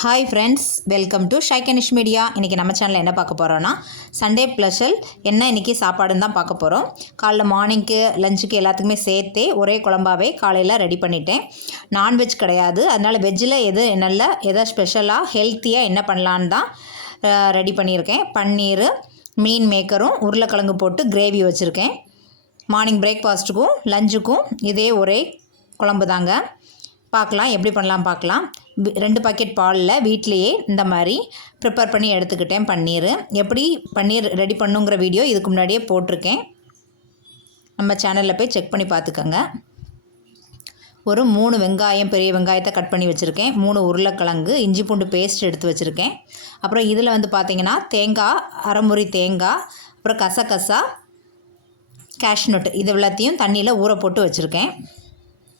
Hi friends, welcome to ஷைகனிஷ் media. இன்றைக்கி நம்ம சேனலில் என்ன பார்க்க போகிறோன்னா சண்டே ஸ்பெஷல் என்ன இன்றைக்கி சாப்பாடுன்னு தான் பார்க்க போகிறோம். காலைல மார்னிங்க்கு லஞ்சுக்கு எல்லாத்துக்குமே சேர்த்தே ஒரே குழம்பாவே காலையில் ரெடி பண்ணிட்டேன். நான்வெஜ் கிடையாது, அதனால் வெஜ்ஜில் எதை ஸ்பெஷலாக ஹெல்த்தியாக என்ன பண்ணலான்னு தான் ரெடி பண்ணியிருக்கேன். பன்னீர், மீன் மேக்கரும் உருளைக்கிழங்கு போட்டு கிரேவி வச்சுருக்கேன். மார்னிங் பிரேக்ஃபாஸ்ட்டுக்கும் லஞ்சுக்கும் இதே ஒரே குழம்பு தாங்க. பார்க்கலாம் எப்படி பண்ணலாம் பார்க்கலாம். 2 பாக்கெட் பாலில் வீட்டிலையே இந்த மாதிரி ப்ரிப்பேர் பண்ணி எடுத்துக்கிட்டேன். எப்படி பன்னீர் ரெடி பண்ணுங்கிற வீடியோ இதுக்கு முன்னாடியே போட்டிருக்கேன், நம்ம சேனலில் போய் செக் பண்ணி பார்த்துக்கோங்க. ஒரு 3 வெங்காயம், பெரிய வெங்காயத்தை கட் பண்ணி வச்சுருக்கேன். 3 உருளைக்கிழங்கு, இஞ்சி பூண்டு பேஸ்ட் எடுத்து வச்சுருக்கேன். அப்புறம் இதில் பார்த்திங்கன்னா தேங்காய், அரைமுறி தேங்காய், அப்புறம் கசகசா, கேஷ்நட், இது எல்லாத்தையும் தண்ணியில் ஊற போட்டு வச்சுருக்கேன்.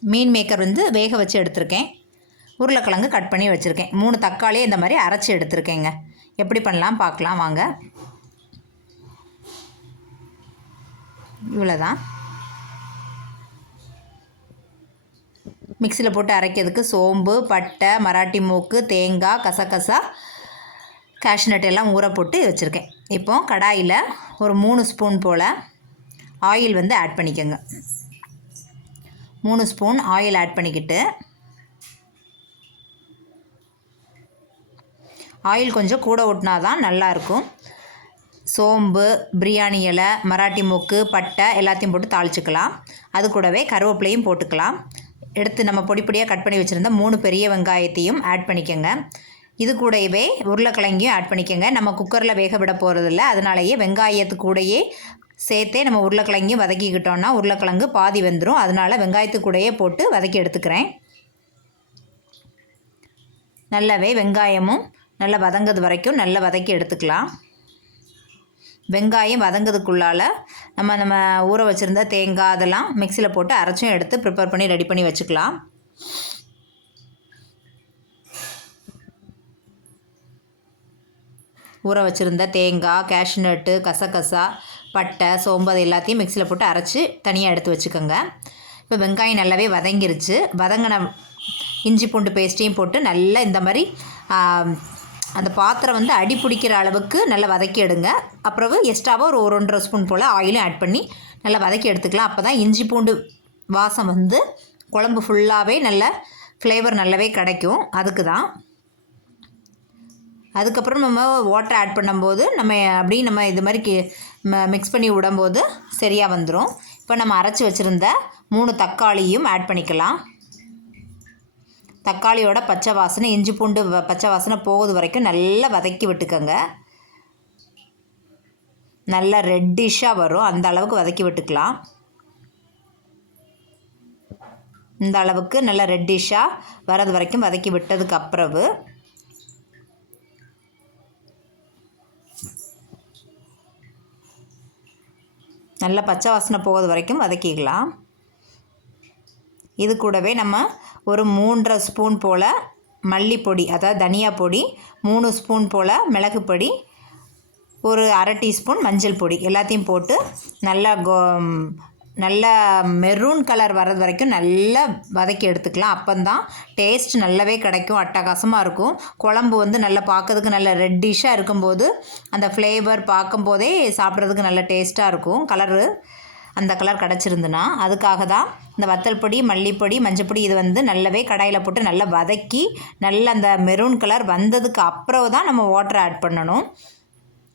மீன் மேக்கர் வேக வச்சு எடுத்திருக்கேன். உருளைக்கிழங்கு கட் பண்ணி வச்சுருக்கேன். 3 தக்காளியை இந்த மாதிரி அரைச்சி எடுத்துருக்கேங்க. எப்படி பண்ணலாம் பார்க்கலாம் வாங்க. இவ்வளோதான். மிக்சியில் போட்டு அரைக்கிறதுக்கு சோம்பு, பட்டை, மராட்டி மூக்கு, தேங்காய், கசகசா, கேஷ்நட் எல்லாம் ஊற போட்டு வச்சுருக்கேன். இப்போ கடாயில் ஒரு 3 ஸ்பூன் போல் ஆயில் ஆட் பண்ணிக்கோங்க. 3 ஸ்பூன் ஆயில் ஆட் பண்ணிக்கிட்டு, ஆயில் கொஞ்சம் கூட ஊட்டினா தான் நல்லாயிருக்கும். சோம்பு, பிரியாணி இலை, மராட்டி மூக்கு, பட்டை எல்லாத்தையும் போட்டு தாளிச்சிக்கலாம். அது கூடவே கருவேப்பிலையும் போட்டுக்கலாம். எடுத்து நம்ம பொடி பொடியாக கட் பண்ணி வச்சுருந்த 3 பெரிய வெங்காயத்தையும் ஆட் பண்ணிக்கோங்க. இது கூடவே உருளைக்கிழங்கையும் ஆட் பண்ணிக்கோங்க. நம்ம குக்கரில் வேக விட போகிறதில்ல, அதனாலேயே வெங்காயத்து கூடயே சேர்த்தே நம்ம உருளைக்கிழங்கையும் வதக்கிக்கிட்டோன்னா உருளைக்கிழங்கு பாதி வெந்துடும். அதனால் வெங்காயத்து கூடயே போட்டு வதக்கி எடுத்துக்கிறேன். நல்லாவே வெங்காயமும் நல்லா வதங்கிறது வரைக்கும் நல்லா வதக்கி எடுத்துக்கலாம். வெங்காயம் வதங்கிறதுக்குள்ளால் நம்ம ஊற வச்சுருந்த தேங்காய் அதெல்லாம் மிக்சியில் போட்டு அரைச்சும் எடுத்து ப்ரிப்பேர் பண்ணி ரெடி பண்ணி வச்சுக்கலாம். ஊற வச்சுருந்த தேங்காய், கேஷ்நட்டு, கசகசா, பட்டை, சோம்பு அது எல்லாத்தையும் மிக்சியில் போட்டு அரைச்சி தனியாக எடுத்து வச்சுக்கோங்க. இப்போ வெங்காயம் நல்லாவே வதங்கிருச்சு. வதங்கின இஞ்சி பூண்டு பேஸ்ட்டையும் போட்டு நல்லா இந்த மாதிரி அந்த பாத்திரம் அடி பிடிக்கிற அளவுக்கு நல்லா வதக்கி எடுங்க. அப்புறம் எக்ஸ்ட்ராவாக ஒரு 1.5 ஸ்பூன் போல் ஆயிலும் ஆட் பண்ணி நல்லா வதக்கி எடுத்துக்கலாம். அப்போ தான் இஞ்சி பூண்டு வாசம் குழம்பு ஃபுல்லாகவே நல்ல ஃப்ளேவர் நல்லாவே கிடைக்கும். அதுக்கு தான். அதுக்கப்புறம் நம்ம வாட்டர் ஆட் பண்ணும்போது நம்ம இது மாதிரி மிக்ஸ் பண்ணி விடும்போது சரியாக வந்துடும். இப்போ நம்ம அரைச்சி வச்சுருந்த 3 தக்காளியும் ஆட் பண்ணிக்கலாம். தக்காளியோட பச்சை வாசனை, இஞ்சி பூண்டு பச்சை வாசனை போகுது வரைக்கும் நல்லா வதக்கி விட்டுக்கோங்க. நல்லா ரெட்டிஷாக வரும், அந்த அளவுக்கு வதக்கி விட்டுக்கலாம். இந்த அளவுக்கு நல்லா ரெட்டிஷாக வரது வரைக்கும் வதக்கி விட்டதுக்கு அப்புறவு நல்லா பச்சை வாசனை போகிறது வரைக்கும் வதக்கிக்கலாம். இது கூடவே நம்ம ஒரு 3.5 ஸ்பூன் போல் மல்லிப்பொடி, அதாவது தனியா பொடி, 3 ஸ்பூன் போல் மிளகு பொடி, ஒரு 1/2 டீஸ்பூன் மஞ்சள் பொடி எல்லாத்தையும் போட்டு நல்லா மெரூன் கலர் வர்றது வரைக்கும் நல்லா வதக்கி எடுத்துக்கலாம். அப்போந்தான் டேஸ்ட் நல்லாவே கிடைக்கும், அட்டகாசமாக இருக்கும். குழம்பு நல்லா பார்க்கறதுக்கு நல்ல ரெட்டிஷாக இருக்கும்போது அந்த ஃப்ளேவர் பார்க்கும்போதே சாப்பிட்றதுக்கு நல்ல டேஸ்ட்டாக இருக்கும். அந்த கலர் கிடச்சிருந்துன்னா அதுக்காக தான் இந்த வத்தல் பொடி, மல்லிப்பொடி, மஞ்சப்பொடி இது நல்லாவே கடாயில் போட்டு நல்லா வதக்கி நல்லா அந்த மெரூன் கலர் வந்ததுக்கு அப்புறம் தான் நம்ம வாட்டர் ஆட் பண்ணணும்.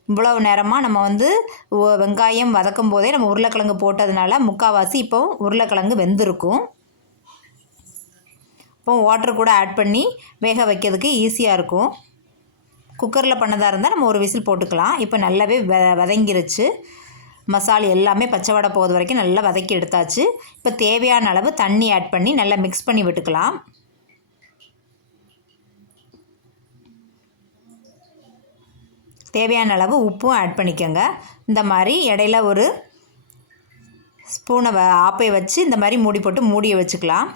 இவ்வளவு நேரமாக நம்ம வெங்காயம் வதக்கும் போதே நம்ம உருளைக்கிழங்கு போட்டதுனால முக்கால்வாசி இப்போ உருளைக்கிழங்கு வெந்திருக்கும். இப்போ வாட்டர் கூட ஆட் பண்ணி வேக வைக்கிறதுக்கு ஈஸியாக இருக்கும். குக்கரில் பண்ணதாக இருந்தால் நம்ம ஒரு விசில் போட்டுக்கலாம். இப்போ நல்லாவே வதங்கிருச்சு. மசாலா எல்லாமே பச்சை வடை போகிறது வரைக்கும் நல்லா வதக்கி எடுத்தாச்சு. இப்போ தேவையான அளவு தண்ணி ஆட் பண்ணி நல்லா மிக்ஸ் பண்ணி விட்டுக்கலாம். தேவையான அளவு உப்பும் ஆட் பண்ணிக்கோங்க. இந்த மாதிரி இடையில ஒரு ஸ்பூனை ஆப்பை வச்சு இந்த மாதிரி மூடி போட்டு மூடியை வச்சுக்கலாம்.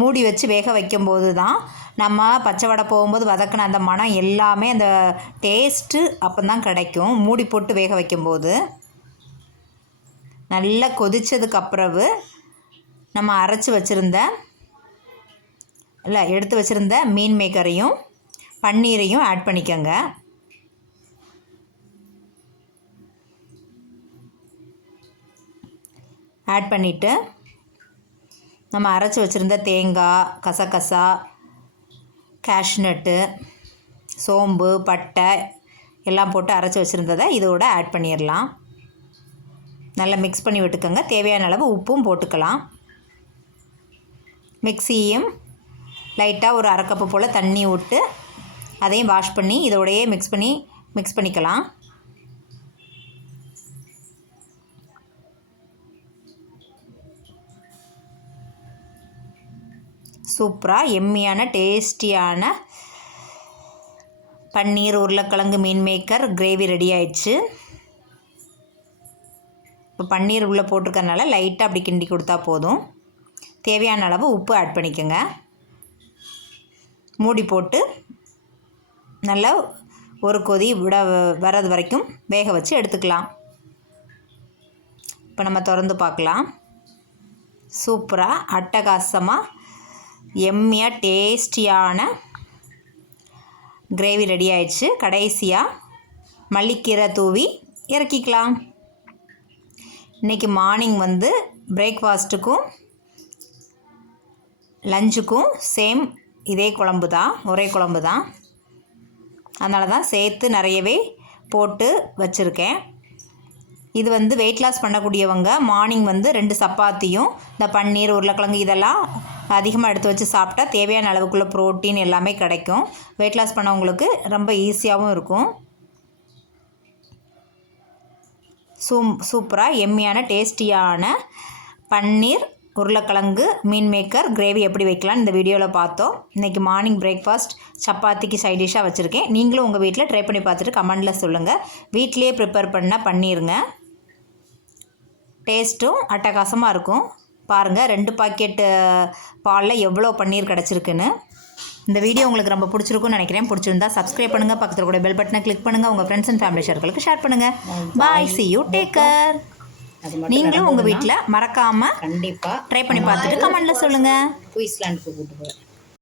மூடி வச்சு வேக வைக்கும்போது தான் நம்ம பச்சை வடை போகும்போது வதக்கின அந்த மணம் எல்லாமே அந்த டேஸ்ட்டு அப்போ தான் கிடைக்கும். மூடி போட்டு வேக வைக்கும்போது நல்லா கொதித்ததுக்கப்புறவு நம்ம அரைச்சி வச்சுருந்த எடுத்து வச்சுருந்த மீன் மேக்கரையும் பன்னீரையும் ஆட் பண்ணிக்கோங்க. ஆட் பண்ணிவிட்டு நம்ம அரைச்சி வச்சுருந்த தேங்காய், கசகசா, கேஷ்நட்டு, சோம்பு, பட்டை எல்லாம் போட்டு அரைச்சி வச்சுருந்ததை இதோட ஆட் பண்ணிடலாம். நல்லா மிக்ஸ் பண்ணி விட்டுக்கோங்க. தேவையான அளவு உப்பும் போட்டுக்கலாம். மிக்ஸியும் லைட்டாக ஒரு அரை கப்பு போல் தண்ணி விட்டு அதையும் வாஷ் பண்ணி இதோடையே மிக்ஸ் பண்ணிக்கலாம். சூப்பராக எம்மியான டேஸ்டியான பன்னீர் உருளைக்கிழங்கு மீன் மேக்கர் கிரேவி ரெடி ஆயிடுச்சு. இப்போ பன்னீர் உள்ளே போட்டிருக்கறனால லைட்டாக அப்படி கிண்டி கொடுத்தா போதும். தேவையான அளவு உப்பு ஆட் பண்ணிக்கோங்க. மூடி போட்டு நல்லா ஒரு கொதி வர்றது வரைக்கும் வேக வச்சு எடுத்துக்கலாம். இப்போ நம்ம திறந்து பார்க்கலாம். சூப்பராக அட்டகாசமாக எம்மியாக டேஸ்டியான கிரேவி ரெடி ஆயிடுச்சு. கடைசியாக மல்லிக்கீரை தூவி இறக்கிக்கலாம். இன்றைக்கி மார்னிங் பிரேக்ஃபாஸ்ட்டுக்கும் லஞ்சுக்கும் சேம் இதே குழம்பு தான், ஒரே குழம்பு தான். அதனால தான் சேர்த்து நிறையவே போட்டு வச்சுருக்கேன். இது வெயிட் லாஸ் பண்ணக்கூடியவங்க மார்னிங் 2 சப்பாத்தியும் இந்த பன்னீர் உருளைக்கிழங்கு இதெல்லாம் அதிகமாக எடுத்து வச்சு சாப்பிட்டா தேவையான அளவுக்குள்ள ப்ரோட்டீன் எல்லாமே கிடைக்கும். வெயிட் லாஸ் பண்ணவங்களுக்கு ரொம்ப ஈஸியாகவும் இருக்கும். சூப்பராக எம்மியான டேஸ்டியான பன்னீர் உருளைக்கிழங்கு மீன் மேக்கர் கிரேவி எப்படி வைக்கலான்னு இந்த வீடியோவில் பார்த்தோம். இன்றைக்கி மார்னிங் பிரேக்ஃபாஸ்ட் சப்பாத்திக்கு சைட் டிஷ்ஷாக வச்சுருக்கேன். நீங்களும் உங்கள் வீட்டில் ட்ரை பண்ணி பார்த்துட்டு கமெண்டில் சொல்லுங்கள். வீட்டிலேயே ப்ரிப்பேர் பண்ண பன்னீருங்க. டேஸ்ட்டும் அட்டகாசமாக இருக்கும். பாருங்கள் 2 பாக்கெட்டு பாலில் எவ்வளோ பன்னீர் கிடச்சிருக்குன்னு. இந்த வீடியோ உங்களுக்கு ரொம்ப பிடிச்சிருக்குன்னு நினைக்கிறேன். பிடிச்சிருந்தா சப்ஸ்கிரைப் பண்ணுங்கள். பக்கத்தில் கூட பெல் பட்டனை கிளிக் பண்ணுங்கள். உங்கள் ஃப்ரெண்ட்ஸ் அண்ட் ஃபேமிலி சர்க்கிளுக்கு ஷேர் பண்ணுங்கள். பாய், see you, take care. நீங்களும் உங்கள் வீட்டில் மறக்காமல் கண்டிப்பாக ட்ரை பண்ணி பார்த்துட்டு கமெண்டில் சொல்லுங்கள். குயிஸ்லாண்டுக்கு கூப்பிட்டு போகிறேன்.